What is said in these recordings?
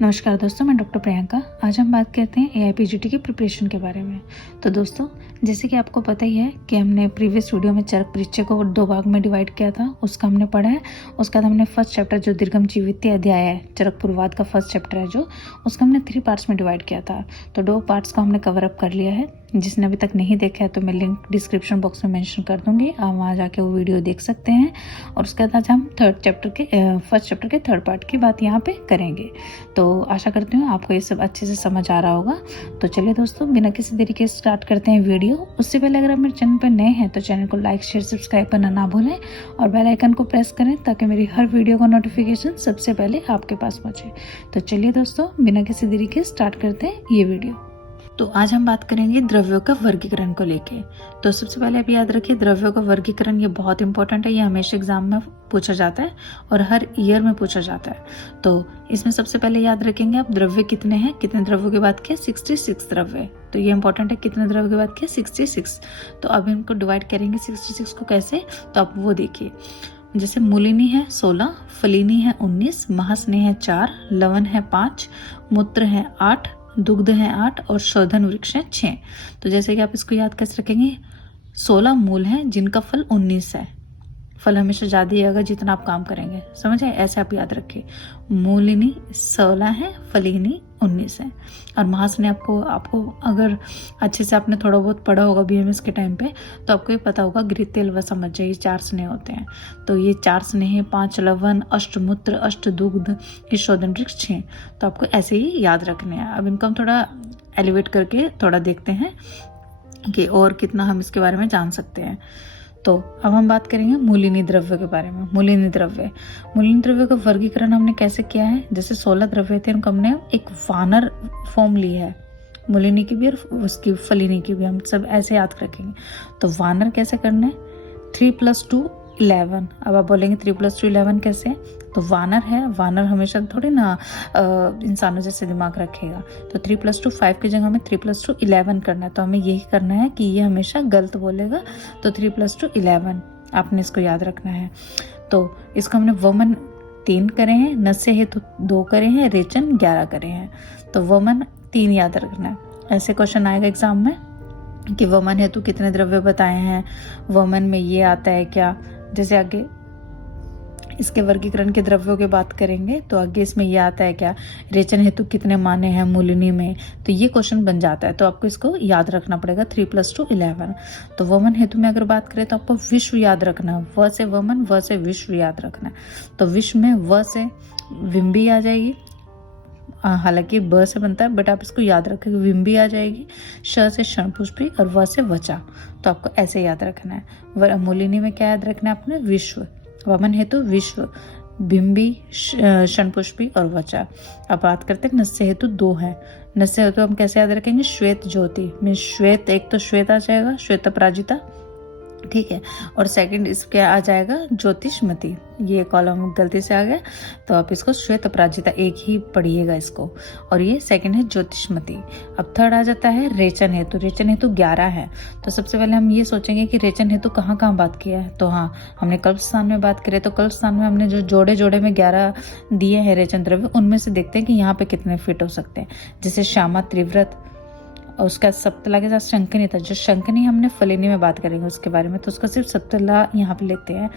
नमस्कार दोस्तों, मैं डॉक्टर प्रियंका। आज हम बात करते हैं एआईपीजीटी की प्रिपरेशन के बारे में। तो दोस्तों, जैसे कि आपको पता ही है कि हमने प्रीवियस वीडियो में चरक परिचय को 2 भाग में डिवाइड किया था, उसका हमने पढ़ा है। उसके बाद हमने फर्स्ट चैप्टर जो दीर्घम जीवितीय अध्याय है, चरक पूर्वाध का फर्स्ट चैप्टर है जो, उसका हमने 3 पार्ट्स में डिवाइड किया था। तो 2 पार्ट्स को हमने कवर अप कर लिया है। जिसने अभी तक नहीं देखा है तो मैं लिंक डिस्क्रिप्शन बॉक्स में मेंशन कर दूंगी, आप वहाँ जाके वो वीडियो देख सकते हैं। और उसके बाद आज हम फर्स्ट चैप्टर के थर्ड पार्ट की बात यहाँ पे करेंगे। तो आशा करती हूँ आपको ये सब अच्छे से समझ आ रहा होगा। तो चलिए दोस्तों, बिना किसी देरी के स्टार्ट करते हैं वीडियो। उससे पहले अगर आप मेरे चैनल पर नए हैं तो चैनल को लाइक शेयर सब्सक्राइब करना ना भूलें और बेल आइकन को प्रेस करें ताकि मेरी हर वीडियो का नोटिफिकेशन सबसे पहले आपके पास पहुंचे। तो चलिए दोस्तों, बिना किसी देरी के स्टार्ट करते हैं ये वीडियो। तो आज हम बात करेंगे द्रव्यों का वर्गीकरण को लेके। तो सबसे पहले आप याद रखिए, द्रव्यों का वर्गीकरण ये बहुत इंपॉर्टेंट है। ये हमेशा एग्जाम में पूछा जाता है और हर ईयर में पूछा जाता है। तो इसमें सबसे पहले याद रखेंगे आप द्रव्य कितने हैं। कितने द्रव्यों की बात किया? 66 द्रव्य। तो ये इंपॉर्टेंट है, कितने द्रव्य की बात किया? 66। तो अब इनको डिवाइड करेंगे 66 को कैसे, तो आप वो देखिए। जैसे मूलिनी है 16, फलिनी है 19, महास्नेह है 4, लवण है 5, मूत्र है 8, दुग्ध है 8 और शोधन वृक्ष है 6। तो जैसे कि आप इसको याद कैसे रखेंगे, 16 मूल हैं जिनका फल 19 है। फल हमेशा ज्यादा ही आएगा जितना आप काम करेंगे, समझे? ऐसे आप याद रखिए। मूलिनी 16 है, फलिनी 19 है। और महास्नेह आपको अगर अच्छे से आपने थोड़ा बहुत पढ़ा होगा बीएमएस के टाइम पे, तो आपको ये पता होगा घृत तेल व समझ, ये 4 स्नेह होते हैं। तो ये 4 स्नेह, 5 लवण, अष्टमूत्र, अष्ट दुग्ध, ये शोधन वृक्ष 6। तो आपको ऐसे ही याद रखने हैं। अब इनको हम थोड़ा एलिवेट करके थोड़ा देखते हैं कि और कितना हम इसके बारे में जान सकते हैं। तो अब हम बात करेंगे मूलिनी द्रव्य के बारे में। मूलिनी द्रव्य का वर्गीकरण हमने कैसे किया है? जैसे 16 द्रव्य थे, उनको हमने एक वानर फॉर्म ली है, मूलिनी की भी और उसकी फलिनी की भी। हम सब ऐसे याद रखेंगे। तो वानर कैसे करना है? 3 + 2 11। अब आप बोलेंगे 3 + 2 11 कैसे? तो वानर है, वानर हमेशा थोड़ी ना इंसानों जैसे दिमाग रखेगा। तो 3 + 2 5 की जगह हमें 3 + 2 11 करना है। तो हमें यही करना है कि ये हमेशा गलत बोलेगा। तो 3 + 2 11 आपने इसको याद रखना है। तो इसको हमने वमन 3 करे हैं, नस्य हेतु 2 करे हैं, रेचन 11 करे हैं। तो वमन 3 याद रखना है। ऐसे क्वेश्चन आएगा एग्जाम में कि वमन हेतु कितने द्रव्य बताए हैं, वमन में ये आता है क्या। जैसे आगे इसके वर्गीकरण के द्रव्यों की बात करेंगे तो आगे इसमें ये आता है क्या, रेचन हेतु कितने माने हैं मूलिनी में। तो ये क्वेश्चन बन जाता है। तो आपको इसको याद रखना पड़ेगा 3 + 2 11। तो वमन हेतु में अगर बात करें तो आपको विश्व याद रखना है। व से वमन, व से विश्व याद रखना है। तो विश्व में व से विम्बी आ जाएगी, हालांकि ब से बनता है बट आप इसको याद रखेंगे, विम्बी आ जाएगी। श से क्षणपुष्पी और व से वचा। तो आपको ऐसे याद रखना है। मूलिनी में क्या याद रखना है आपने? विश्व। वमन हेतु विश्व, बिंबी, क्षणपुष्पी और वचा। अब बात करते हैं नस्य हेतु 2 है। नस्य हेतु हम कैसे याद रखेंगे? श्वेत ज्योति में श्वेत, एक तो श्वेत आ जाएगा, श्वेत अपराजिता, ठीक है। और सेकंड इसके आ जाएगा ज्योतिषमती। ये कॉलम गलती से आ गया, तो आप इसको श्वेत अपराजिता एक ही पढ़िएगा इसको। और ये सेकंड है ज्योतिषमती। अब थर्ड आ जाता है रेचन हेतु। रेचन हेतु 11 है। तो सबसे पहले हम ये सोचेंगे कि रेचन हेतु कहाँ कहाँ बात किया है। तो हाँ, हमने कल्प स्थान में बात करी। तो कल्प स्थान में हमने जो जोड़े में 11 दिए हैं रेचन द्रव्य, उनमें से देखते हैं कि यहाँ पे कितने फिट हो सकते हैं। जैसे श्यामा, त्रिव्रत और उसका सप्तला के साथ शंखनी था। जो शंखनी हमने फलिनी में बात करेंगे उसके बारे में, तो उसका सिर्फ सप्तला यहाँ पे लेते हैं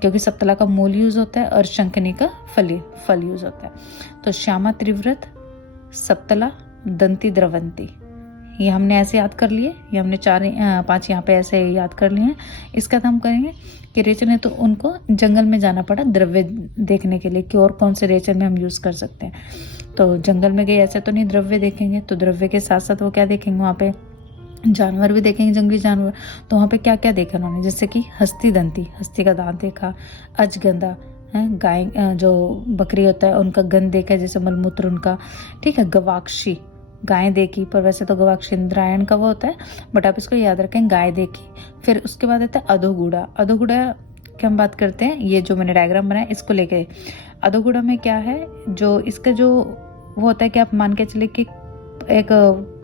क्योंकि सप्तला का मूल यूज होता है और शंखनी का फल यूज होता है। तो श्यामा, त्रिव्रत, सप्तला, दंती, द्रवंती, ये हमने ऐसे याद कर लिए। ये हमने 5 यहाँ पे ऐसे याद कर लिए हैं। इसका हम करेंगे कि रेचन है तो उनको जंगल में जाना पड़ा द्रव्य देखने के लिए कि और कौन से रेचन में हम यूज कर सकते हैं। तो जंगल में गए ऐसे तो नहीं द्रव्य देखेंगे, तो द्रव्य के साथ साथ वो क्या देखेंगे, वहाँ पे जानवर भी देखेंगे, जंगली जानवर। तो वहाँ पे क्या क्या देखा उन्होंने? जैसे कि हस्ती दंती, हस्ती का दांत देखा, अजगंधा है, गाय जो बकरी होता है उनका गंध देखा, जैसे मलमूत्र उनका, ठीक है। गवाक्षी, गाय देखी, पर वैसे तो गवाक्षी इंद्रायण का वो होता है, बट आप इसको याद रखें, गाय देखी। फिर उसके बाद आता है अधोगुड़ा। अधोगुड़ा की हम बात करते हैं, ये जो मैंने डायग्राम बनाया इसको लेके। अधोगुड़ा में क्या है, जो इसका जो वो होता है कि आप मान के चले कि एक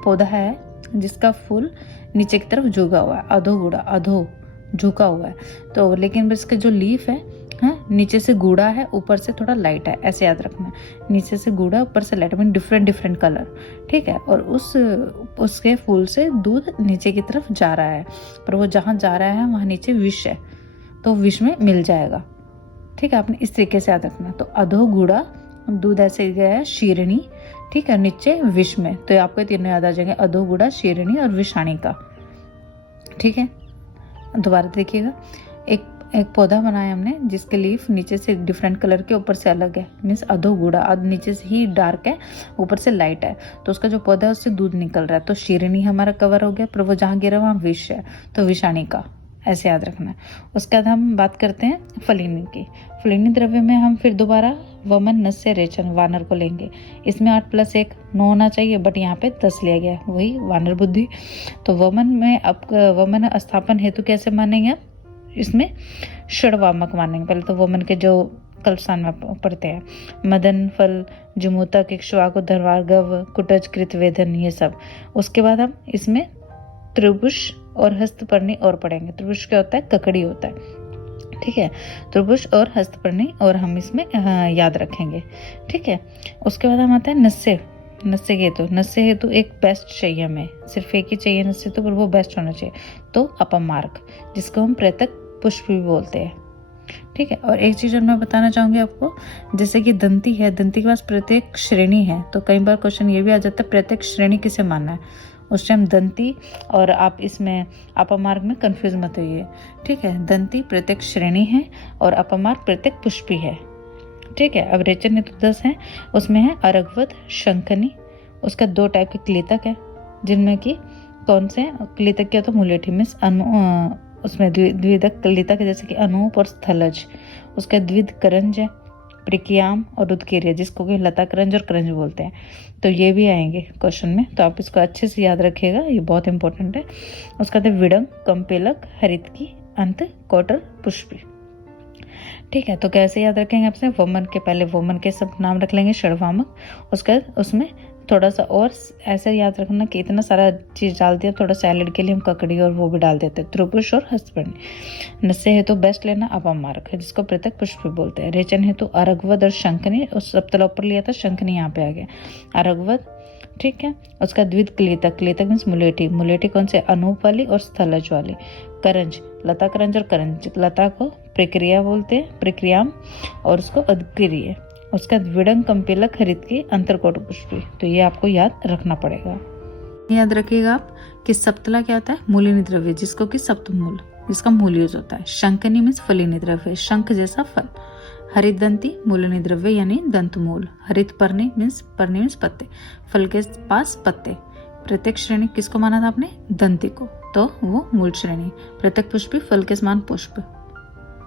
पौधा है जिसका फूल नीचे की तरफ झुका हुआ है, अधोगुड़ा, अधो झुका हुआ है। तो लेकिन इसका जो लीफ है हाँ, नीचे से गूढ़ा है, ऊपर से थोड़ा लाइट है, ऐसे याद रखना है। नीचे से गूढ़ा, ऊपर से light, mean different different colour, ठीक है। और उसके फूल से दूध नीचे की तरफ जा रहा है, पर वो जहाँ जा रहा है वहाँ नीचे विष है, तो विष में मिल जाएगा, ठीक है। आपने इस तरीके से याद रखना है। तो अधो गूढ़ा, दूध ऐसे गया है, शीरणी, ठीक है, नीचे विष में, तो आपको तीनों याद आ जाएंगे, अधो गूढ़ा, शीरणी और विषाणी का, ठीक है। दोबारा देखिएगा, एक पौधा बनाया हमने जिसके लीफ नीचे से डिफरेंट कलर के, ऊपर से अलग है, मीन्स अधो गूढ़ा, नीचे से ही डार्क है, ऊपर से लाइट है, तो उसका जो पौधा है उससे दूध निकल रहा है, तो शीरणी हमारा कवर हो गया, पर वो जहाँ गिरा वहाँ विष है, तो विषाणी का, ऐसे याद रखना है। उसके बाद हम बात करते हैं फलिनी की। फलिनी द्रव्य में हम फिर दोबारा वमन, नस्य, रेचन, वानर को लेंगे। इसमें 8 + 1 9 होना चाहिए, बट यहाँ पे 10 लिया गया, वही वानर बुद्धि। तो वमन में अब वमन स्थापन हेतु कैसे मानेंगे? इसमें षडवामक मानेंगे। पहले तो वमन के जो कल्पस्थान में पढ़ते हैं, मदन, फल, जमुतक, इक्ष्वाकु, धर्वार, गव, कुटज, कृत, वेदन, ये सब। उसके बाद हम इसमें त्रिभुज और हस्तपर्णी और पढ़ेंगे। त्रिभुज क्या होता है? ककड़ी होता है, ठीक है। त्रिभुज और हस्तपर्णी और हम इसमें याद रखेंगे, ठीक है। उसके बाद हम आते हैं नस्य। नस्य हेतु, नस्य हेतु एक बेस्ट चाहिए हमें, सिर्फ एक ही चाहिए नस्य हेतु, पर वो बेस्ट होना चाहिए। तो अपमार्ग, जिसको हम प्रेतक पुष्प भी बोलते हैं, ठीक है। और एक चीज और मैं बताना चाहूंगी आपको, जैसे कि दंती है, दंती के पास प्रत्येक श्रेणी है, तो कई बार क्वेश्चन ये भी आ जाता है प्रत्येक श्रेणी किसे मानना है, उस टाइम दंती और आप इसमें अपमार्ग में कंफ्यूज मत होइए, ठीक है। दंती प्रत्येक श्रेणी है और अपमार्ग प्रत्येक पुष्पी है, ठीक है। अब रेचन हेतु 10 है, उसमें है अरगवद, शंखनी। उसका 2 टाइप के क्लीतक है, जिनमें कि कौन से क्लीतक क्या, तो मुलेठी में उसमें द्विदक क्लीतक है, जैसे कि अनूप और स्थलज। उसका द्विद करंज है, प्रिकियाम और उदकीर्य, जिसको कि लता करंज और करंज बोलते हैं। तो ये भी आएंगे क्वेश्चन में, तो आप इसको अच्छे से याद रखिएगा, ये बहुत इंपॉर्टेंट है। उसका बाद विडंग, कंपेलक, हरितकी, अंत, कोटर, पुष्पी, ठीक है। तो कैसे याद रखेंगे? आपसे वमन के पहले वमन के सब नाम रख लेंगे, षडवामक। उसका उसमें थोड़ा सा और ऐसे याद रखना कि इतना सारा चीज डाल दिया, थोड़ा सैलेड के लिए हम ककड़ी और वो भी डाल देते हैं, त्रिपुष और हस्तपर्णी। नस्य हेतु बेस्ट लेना अपमार्ग है, जिसको पृथक पुष्प भी बोलते हैं। रेचन हेतु अरगवद और शंखनी, उस सप्तला ऊपर लिया था, शंखनी यहाँ पे आ गया, अरगवद, ठीक है। उसका द्विद क्लीतक, क्लीतक मीन्स मुलेठी, मुलेठी कौन से? अनूप वाली और स्थलज वाली। करंज, लता करंज और करंज, लता को प्रक्रिया बोलते हैं, प्रक्रियाम, और उसको अदक्रिय। उसका विडंग, कंपेलक, हरित की, अंतरकोट पुष्पी। तो ये आपको याद रखना पड़ेगा। याद रखिएगा आप कि सप्तला क्या होता है? मूलिनी द्रव्य, जिसको कि सप्तमूल, जिसका मूल यूज होता है। शंखनी मीन्स फलिनी द्रव्य, शंख जैसा फल। हरित दंती, मूलिनी द्रव्य यानी दंत मूल। हरित पर्णी मीन्स पत्ते, फल के पास पत्ते। प्रत्येक श्रेणी किसको माना था आपने? दंती को, तो वो मूल श्रेणी। प्रत्येक पुष्पी, फल के समान पुष्प,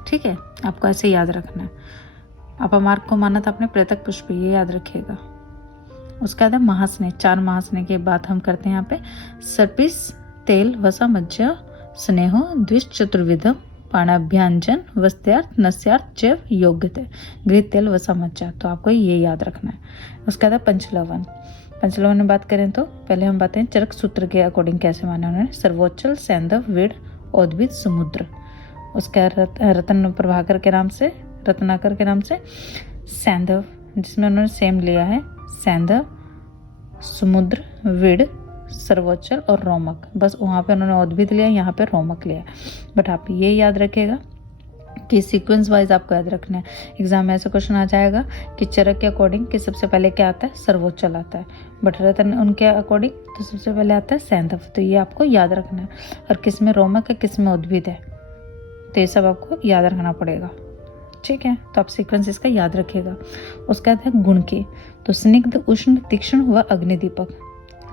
ठीक है। आपको ऐसे याद रखना है। अपमार्ग को माना था आपने प्रत्येक पुष्प, ये याद रखिएगा। उसके बाद महास्नेह, 4 महास्नेह के बाद हम करते हैं यहाँ पे सर्पिस, तेल, वसा, मज्जा, स्नेहो, द्विष, चतुर्विधम, पाणाभ्यांजन, वस्त्यार्थ, नस्यार्थ, चैव, योग्यते, घृत, तेल, वसा, मज्जा। तो आपको ये याद रखना है। उसके बाद पंचलवन। पंचलवन में बात करें तो पहले हम बातें चरक सूत्र के अकॉर्डिंग कैसे माने उन्होंने। सर्वोच्चल, सैंधव, वेद, औद्भिद, समुद्र। उसका रतन प्रभाकर के नाम से, रत्नाकर के नाम से सैंधव, जिसमें उन्होंने सेम लिया है, सैंधव, समुद्र, विड, सर्वोच्चल और रोमक। बस वहाँ पे उन्होंने औद्भिद लिया, यहाँ पे रोमक लिया। बट आप ये याद रखिएगा कि सीक्वेंस वाइज आपको याद रखना है। एग्जाम में ऐसा क्वेश्चन आ जाएगा कि चरक के अकॉर्डिंग कि सबसे पहले क्या आता है? सर्वोच्चल आता है, बट रतन उनके अकॉर्डिंग तो सबसे पहले आता है सैंधव। तो ये आपको याद रखना है। और किस में रोमक है, किस में उद्भिद है, तो ये सब आपको याद रखना पड़ेगा, ठीक है। तो आप सीक्वेंस इसका याद रखिएगा। उसके बाद है गुण की, तो स्निग्ध, उष्ण, तीक्ष्ण व अग्निदीपक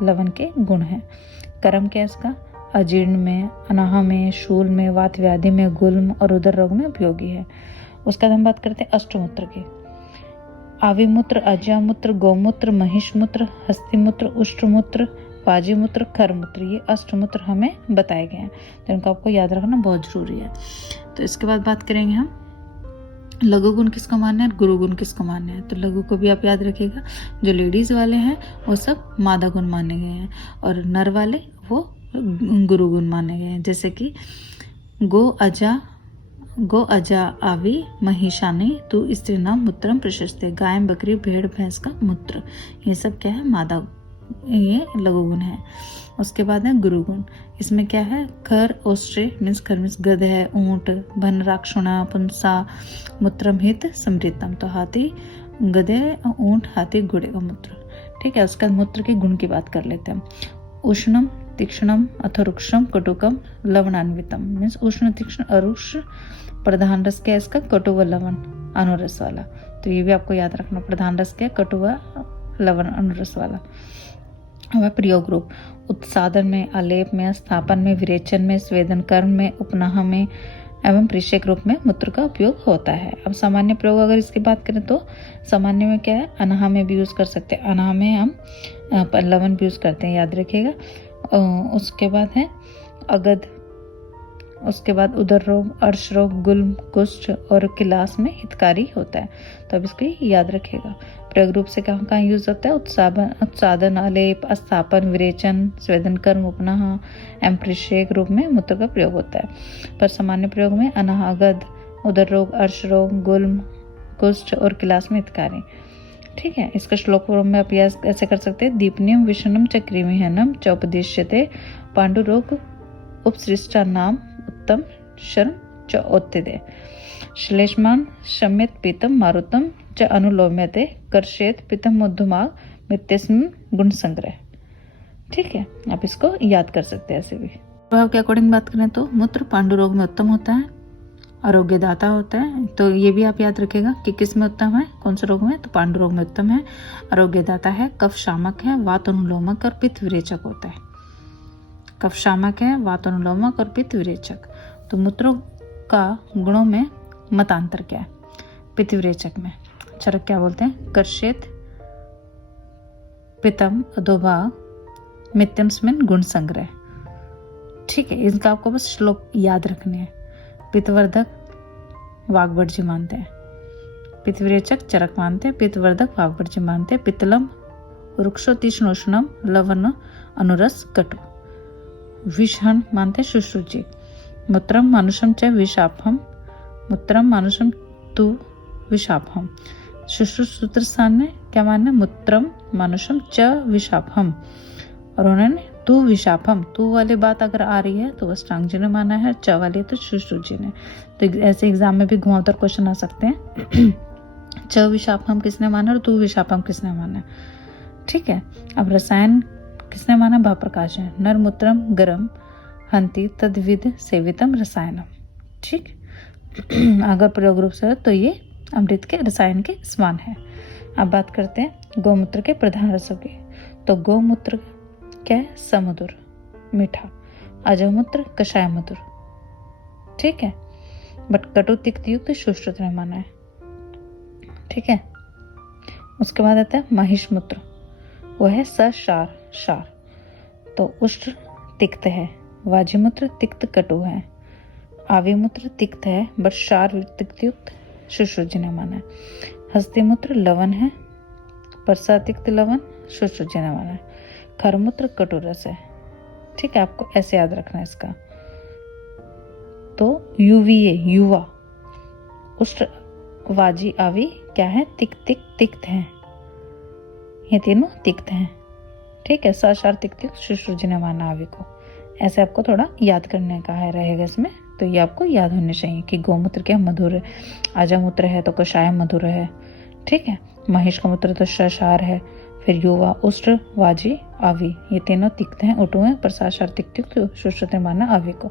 लवण के गुण है। कर्म क्या है इसका? अजीर्ण में, अनाह में, शूल में, वात व्याधि में, गुल्म और उदर रोग में उपयोगी है। उसके बाद हम बात करते हैं अष्टमूत्र की। आविमूत्र, अज्यामूत्र, गौमूत्र, महिषमूत्र, हस्तिमूत्र, उष्ट्रमूत्र, पाजीमूत्र, खरमूत्र, ये अष्टमूत्र हमें बताए गए हैं, तो इनको आपको याद रखना बहुत जरूरी है। तो इसके बाद बात करेंगे हम लघु गुण किसको मानना है और गुरु गुण किसको मानना है। तो लघु को भी आप याद रखिएगा, जो लेडीज वाले हैं वो सब मादा गुण माने गए हैं, और नर वाले वो गुरु गुण माने गए हैं। जैसे कि गो, अजा, गो अजा आवी महिषाने तू स्त्रीणाम मूत्रम प्रशस्ते, गाय बकरी भेड़ भैंस का मूत्र, ये सब क्या है, मादा, ये लघु गुण है। उसके बाद है गुरु गुण, इसमें क्या है, खर ओस्ट्रे मीन्स खर मीन्स गध है, ऊंट, भन राक्षुणा पुंसा मूत्रम हित समृतम, तो हाथी गधे ऊंट हाथी घोड़े का मूत्र। ठीक है, उसके बाद मूत्र के गुण की बात कर लेते हैं। उष्णम तीक्ष्णम अथरुक्षम कटुकम लवणान्वितम, मीन्स उष्ण तीक्ष्ण अरुष, प्रधान रस क्या है इसका, कटु व लवण अनुरस वाला, तो ये भी आपको याद रखना, प्रधान रस क्या है, कटु व लवण अनुरस वाला। वह प्रयोग रूप, उत्सादन में, आलेप में, स्थापन में, विरेचन में, स्वेदन कर्म में, उपनाह में एवं प्रेषक रूप में मूत्र का उपयोग होता है। अब सामान्य प्रयोग अगर इसकी बात करें तो सामान्य में क्या है, अनाह में भी यूज कर सकते हैं, अनाह में हम लवण भी यूज करते हैं, याद रखिएगा। उसके बाद है अगध, उसके बाद उदर रोग, अर्श रोग, गुल्म, कुष्ठ और किलास में हितकारी होता है, तो अब इसको याद रखिएगा। प्रयोग रूप से कहाँ कहाँ यूज होता है, उत्सादन, आलेप, स्थापन, विरेचन, स्वेदन कर्म, उपनाह एवं प्रेषक रूप में मूत्र का प्रयोग होता है। पर सामान्य प्रयोग में अनाह, अगध, उदर रोग, अर्श रोग, गुल्म, कुष्ठ और किलास में हितकारी। ठीक है, इसका श्लोक रूप में आप ऐसे कर सकते हैं, दीपनियम विषणम च कृमिहनम च उपदिश्यते पांडुरोग उपसृष्टा नाम उत्तम शर्म च ओत्तिदे, श्लेष्मान शम्यत पीतम मारुतम च अनुलोम्यते कर्षेत पीतम मधुमाग मित्यस्मिन् गुण संग्रह। ठीक है, आप इसको याद कर सकते हैं ऐसे भी। प्रभाव के अकॉर्डिंग बात करें तो मूत्र पांडु रोग में उत्तम होता है, आरोग्यदाता होता है, तो ये भी आप याद रखेगा कि किस में उत्तम है, कौन से रोग में, तो पांडु रोग में उत्तम है, आरोग्यदाता है, कफ शामक है, वात अनुलोमक और पित्त विरेचक होता है। कफ शामक है, वात अनुलोमक और पित्त विरेचक। तो मूत्रों का गुणों में मतांतर क्या है, पित्त विरेचक में चरक क्या बोलते हैं, कर्षेत पितम अधोभाग मित्यस्मिन् गुण संग्रह। ठीक है, इनका आपको बस श्लोक याद रखने हैं। पित्तवर्धक वाग्वर्ज्य मानते हैं, पित्तविरेचक चरक मानते हैं, पित्तवर्धक वाग्वर्ज्य मानते हैं, पित्तलम रुक्षोतीक्ष्णोष्णम लवण अनुरस कटु, विषहन मानते हैं शुश्रुचि, मूत्रम मानुषम च विषापहम, मूत्रम मानुषम तु विषापहम, शुश्रुसूत्र स्थान में क्या मानना है, मूत्रम मानुषम च विषापहम, और उन्होंने तू विषापम, तू वाली बात अगर आ रही है तो वस्त्रांग जी ने माना है, च वाली तो शुश्रुत जी ने। तो ऐसे एग्जाम में भी घुमावदार क्वेश्चन आ सकते हैं च विषापम किसने माना और तू विषापम किसने माना। ठीक है, अब रसायन किसने माना, भाव प्रकाश है, नर मूत्रम गरम हंति तद्विद सेवितम रसायनम। ठीक अगर प्रयोग रूप से तो ये अमृत के रसायन के समान है। अब बात करते हैं गौमूत्र के प्रधान रसों की। तो गौमूत्र क्या है, समधुर मीठा, अजमूत्र कषाय मधुर। ठीक है, बट कटु तिक्त युक्त शुश्रुत ने माना है। ठीक है, उसके बाद आता है महिष मूत्र, वो है सशार शार, तो उष्ण तिक्त है, वाजिमूत्र तिक्त कटु है, आविमूत्र तिक्त है बट शार तिक्त युक्त शुश्रुत जी ने माना है। हस्तिमूत्र लवण है, परसा तिक्त लवण शुश्रुत जी ने माना है। खरमूत्र कटु रस है। ठीक है, आपको ऐसे याद रखना है इसका। तो युवीए युवा, उष्ण वाजी आवी क्या है, तिक तिक तिक्त है, ये तीनों तिक्त हैं। ठीक है, सशार तिक्त शुश्रुत जी ने माना आवी को। ऐसे आपको थोड़ा याद करने का है रहेगा इसमें, तो ये आपको याद होने चाहिए कि गौमूत्र क्या मधुर है, आजामूत्र है तो कषाय मधुर है। ठीक है, महिष का मूत्र तो सशार है, फिर युवा उष्ण वाजी आवी ये तीनों तिक्त हैं, उटु हैं, प्रसाशार तिक्त शुश्रुत ने माना आवी को।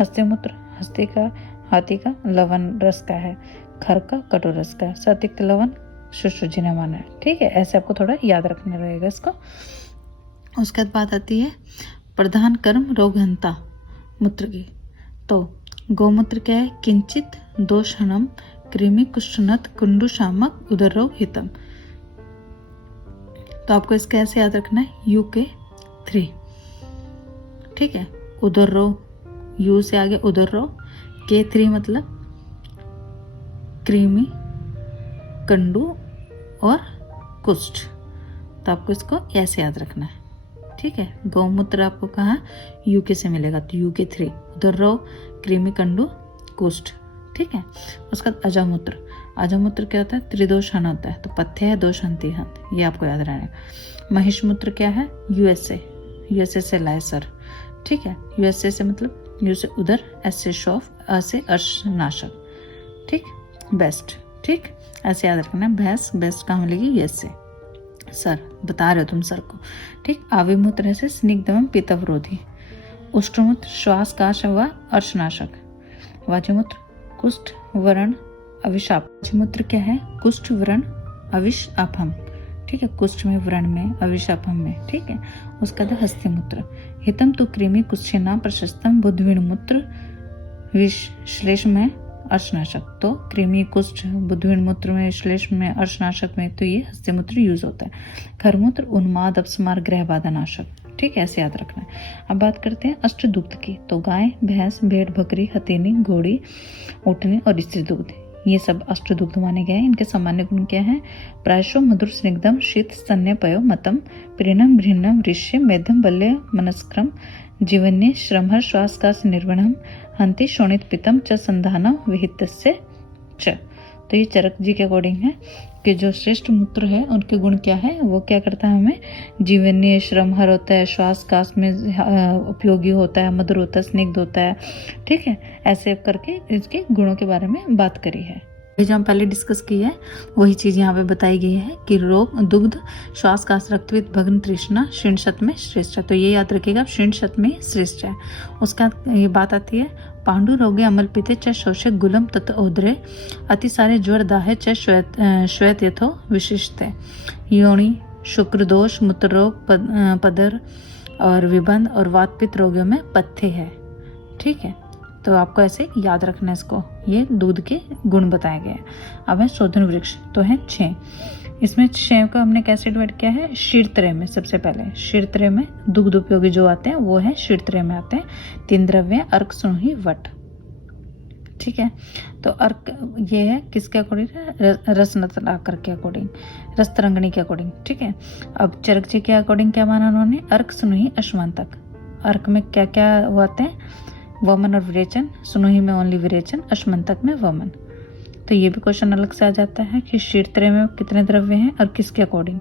हस्तिमूत्र हस्ती का हाथी का लवण रस का है, खर का कटु रस का, सतिक्त लवण शुश्रुत जी ने माना है। ठीक है, ऐसे आपको थोड़ा याद रखना रहेगा इसको। उसके बाद बात आती है प्रधान कर्म रोगहंता मूत्र की। तो गौमूत्र क्या है, किंचित दोषणम कृमि कुष्ठनत कुंडु शामक उदर रोग हितम। तो आपको इसका ऐसे याद रखना है, UK3। ठीक है, उदर रोग, यू से आगे उदर रोग, K3 मतलब कृमि, कंडू और कुष्ठ। तो आपको इसको ऐसे याद रखना है। ठीक है, गौमूत्र आपको कहाँ UK से मिलेगा, तो UK3, उदर रोग, कृमि, कंडू, कुष्ठ। ठीक है। उसका बाद अजामूत्र, अजामूत्र क्या होता है, त्रिदोष हन होता है, तो पथ्य है दोष हंती हंत, ये आपको याद रहना है। महिषमूत्र क्या है, यूएसए, यूएसए से लाए सर, ठीक है। यूएसए से मतलब यू से उधर, एस से शौफ, अ से अर्शनाशक, ठीक। बेस्ट, ठीक, ऐसे याद रखना। भैंस बेस्ट कहाँ मिलेगी, यूएसए, सर बता रहे हो तुम सर को, ठीक। आविमूत्र से स्निग्धम पित्तवरोधी। उष्ट्रमूत्र श्वास काश व अर्शनाशक। वाजमूत्र कुष्ठ वरण अविशाप। वाजमूत्र क्या है, कुष्ठ व्रण अविशापम, ठीक है, कुष्ठ में व्रण में अविशापम में, ठीक है। उसका बाद हस्तिमूत्र, हितम तो कृमि कुक्षिना प्रशस्तम बुद्धवीण मूत्र विश्लेष में अर्शनाशक। तो कृमि कुष्ठ बुद्धवीण मूत्र में श्लेष में अर्शनाशक में तो ये हस्तिमूत्र यूज होता है। खरमूत्र उन्माद अपस्मार ग्रह बाधा नाशक, ठीक है, ऐसे याद रखना है। अब बात करते हैं अष्टदुग्ध की, तो गाय भैंस भेड़ बकरी हथेनी घोड़ी ऊँटनी और स्त्री दुग्ध, ये सब अष्टदुग्ध माने गए हैं। इनके सामान्य गुण क्या है, प्रायशो मधुर स्निग्धम शीत स्तन्य पयो मतम प्रीणम भृन्नम ऋष्य मेधम बल्य मनस्क्रम जीवन्य श्रमहर श्वास कास निर्वणम हंति शोणित पितम च संधानम विहितस्य च। तो ये चरक जी के अकॉर्डिंग है कि जो श्रेष्ठ मूत्र है उनके गुण क्या है, वो क्या करता है, हमें जीवन्य श्रमहर होता है, श्वास कास में उपयोगी होता है, मधुर होता है, स्निग्ध होता है, ठीक है। ऐसे करके इसके गुणों के बारे में बात करी है। जो हम पहले डिस्कस की है वही चीज यहाँ पे बताई गई है कि रोग दुग्ध श्वास कास रक्तवित भग्न तृष्णा शीर्ण शत में श्रेष्ठ है, तो ये याद रखिएगा, शीर्ण शत में श्रेष्ठ है। उसका ये बात आती है, पांडु रोगे अमल पिते च शोषक गुलम तत् ओद्रे अति सारे ज्वर दाहे च श्वेत यथो विशिष्ट है। योनि शुक्र दोष मूत्र रोग पदर और विबंध और वात पित्त रोगियों में पथ्य है, ठीक है। तो आपको ऐसे याद रखना है इसको, ये दूध के गुण बताए गए हैं। अब है शोधन वृक्ष, तो है 6, इसमें 6 को हमने कैसे डिवाइड किया है, शीर्त्रय में। सबसे पहले शीर्त्रय में दुग्ध उपयोगी जो आते हैं वो है शीर्त्रय में आते हैं 3 द्रव्य अर्क सुनहि वट, ठीक है। तो अर्क ये है किसके अकॉर्डिंग, रसनतनाकर के अकॉर्डिंग, रसतरंगणी के अकॉर्डिंग, ठीक है। अब चरक जी के अकॉर्डिंग क्या माना उन्होंने, अर्क सुनहि अश्वंतक। अर्क में क्या क्या आते हैं, वमन और विरेचन, सुनोही में ओनली विरेचन, अश्वंतक में वमन। तो ये भी क्वेश्चन अलग से आ जाता है कि शीर्त्रय में कितने द्रव्य हैं और किसके अकॉर्डिंग,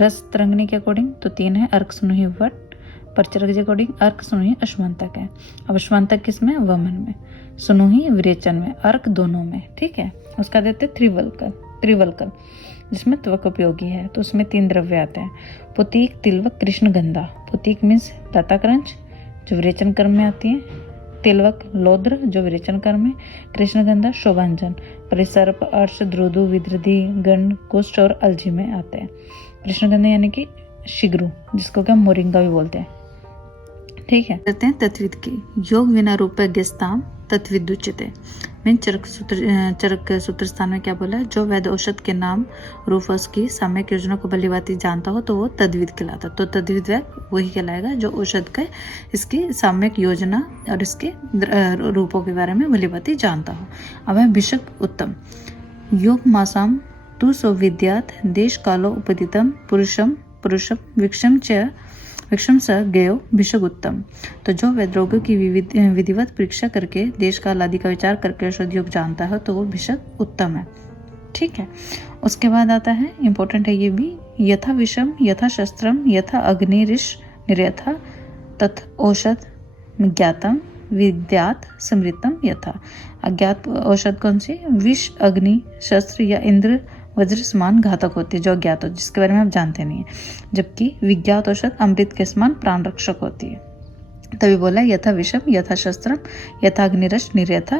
रस तरंगनी के अकॉर्डिंग तो 3 है, अर्क सुनोही वट, परचरक के अकॉर्डिंग अर्क सुनोही अश्वंतक है। अब अश्वंतक किसमें, वमन में, सुनोही विरेचन में, अर्क दोनों में, ठीक है। उसका देते त्रिवल्कल जिसमें त्वक उपयोगी है, तो उसमें 3 द्रव्य आते हैं, पुतीक तिलवक कृष्णगंधा। पुतीक मीन्स लताक्रंच जो विरेचन कर्म में आती है, तिलवक लौद्र जो विरेचन कर्म में, कृष्णगंधा शोभांजन, परिसर्प अर्श द्रुदु विद्रधि गण कुष्ठ और अलजी में आते हैं। कृष्णगंधा यानी कि शिग्रू जिसको क्या मोरिंगा भी बोलते हैं, ठीक है। कहते हैं तत्विद की, योग विना रूपज्ञस्ताम तत्विदुच्यते। मीन चरक सूत्र स्थान में क्या बोला है, जो वैद औषध के नाम रूप उसकी सामयिक योजना को भलीभांति जानता हो तो वो तद्विद कहलाता। तो तद्विद वैद वही कहलाएगा जो औषध का इसकी सामयिक योजना और इसके रूपों के बारे में भलीभांति जानता हो। अब है भिषक उत्तम, योग मासाम तु सो विद्यात देश कालो उपदितम पुरुषम विक्षम स गयो भिषक उत्तम। तो जो वैद्य रोगों की विधिवत परीक्षा करके देश काल आदि का विचार करके औषध योग जानता है तो वो भिषक उत्तम है, ठीक है। उसके बाद आता है, इंपॉर्टेंट है ये भी, यथा विषम यथा शस्त्रम यथा अग्निरिश निर्यथा तथ औषध ज्ञातम विद्यात समृतम यथा। अज्ञात औषध कौन सी, विष अग्नि शस्त्र या इंद्र वज्र समान घातक होती है जो अज्ञात हो, जिसके बारे में आप जानते नहीं है, जबकि विज्ञात औषध अमृत के समान प्राण रक्षक होती है। तभी बोला यथा विषम यथा शस्त्रम यथा अग्निरश निर्यथा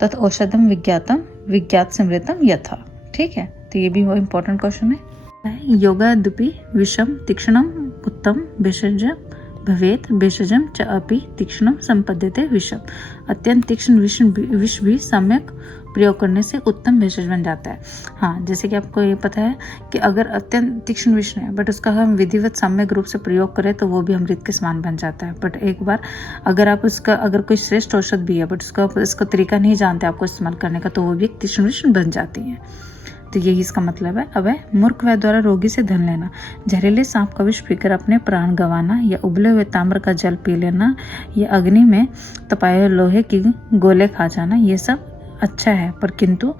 तत् औषधम विज्ञातम विज्ञात समृतम यथा, ठीक है। तो ये भी वो इम्पोर्टेंट क्वेश्चन है। योगादपि विषम तीक्ष्णम उत्तम भेषज भवेत भेषजम च अपि तीक्ष्णम संपद्यते विषम। अत्यंत तीक्ष्ण विष भी सम्यक प्रयोग करने से उत्तम भेषज बन जाता है। हाँ, जैसे कि आपको ये पता है कि अगर अत्यंत तीक्ष्ण विष है बट उसका हम विधिवत सम्यक रूप से प्रयोग करें तो वो भी अमृत के समान बन जाता है। बट एक बार अगर आप उसका अगर कोई श्रेष्ठ औषध भी है बट इसका तरीका नहीं जानते आपको इस्तेमाल करने का तो वो भी एक तीक्ष्ण विष बन जाती है। तो यही इसका मतलब है। अब है मूर्ख वैद्य द्वारा रोगी से धन लेना, जहरीले सांप का विष पीकर अपने प्राण गंवाना या उबले हुए ताम्र का जल पी लेना या अग्नि में तपाए लोहे की गोले खा जाना, ये सब अच्छा है, पर किंतु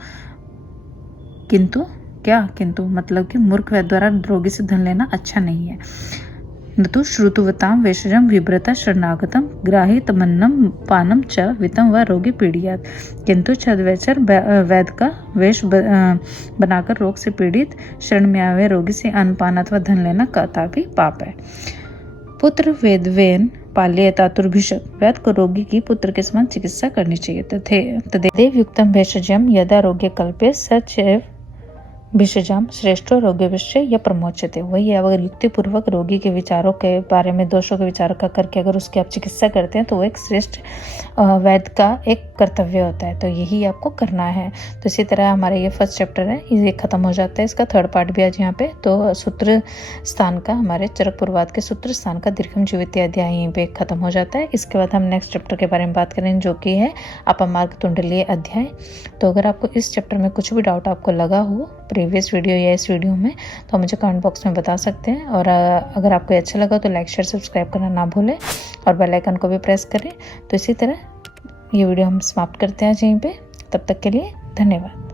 मतलब कि मूर्ख वैद्य द्वारा रोगी से धन लेना अच्छा नहीं है। न तो श्रुतवताम वेशजम विभ्रता शरणागतम ग्राहित मन्नम पानम च वितम व रोगी पीड़ियात, किंतु छद्वैचर वैद्य का वेश बनाकर रोग से पीड़ित शरण में आए रोगी से अन्न पान अथवा धन लेना कदापि पाप है। पुत्र वेदवेन पाल्य तातुर्भिषक, वैद्य को रोगी की पुत्र के समान चिकित्सा करनी चाहिए। तदेव युक्तम भेषजम यदा रोग्य कल्पे सचैव भिषजाम श्रेष्ठो रोग्य विषय या प्रमोचते। वही अगर युक्ति पूर्वक रोगी के विचारों के बारे में, दोषों के विचार का करके अगर उसकी आप चिकित्सा करते हैं तो वो एक श्रेष्ठ वैद्य का एक कर्तव्य होता है, तो यही आपको करना है। तो इसी तरह हमारा ये फर्स्ट चैप्टर है, ये खत्म हो जाता है। इसका थर्ड पार्ट भी आज यहाँ पे, तो सूत्र स्थान का, हमारे चरक पूर्वाद के सूत्र स्थान का दीर्घम जीवित अध्याय यहीं पे खत्म हो जाता है। इसके बाद हम नेक्स्ट चैप्टर के बारे में बात करेंगे, जो कि है अपमार्ग तुंडलीय अध्याय। तो अगर आपको इस चैप्टर में कुछ भी डाउट आपको लगा हो प्रीवियस वीडियो या इस वीडियो में, तो मुझे कमेंट बॉक्स में बता सकते हैं। और अगर आपको अच्छा लगा तो लाइक शेयर सब्सक्राइब करना ना भूलें और बेल आइकन को भी प्रेस करें। तो इसी तरह ये वीडियो हम समाप्त करते हैं यहीं पे। तब तक के लिए धन्यवाद।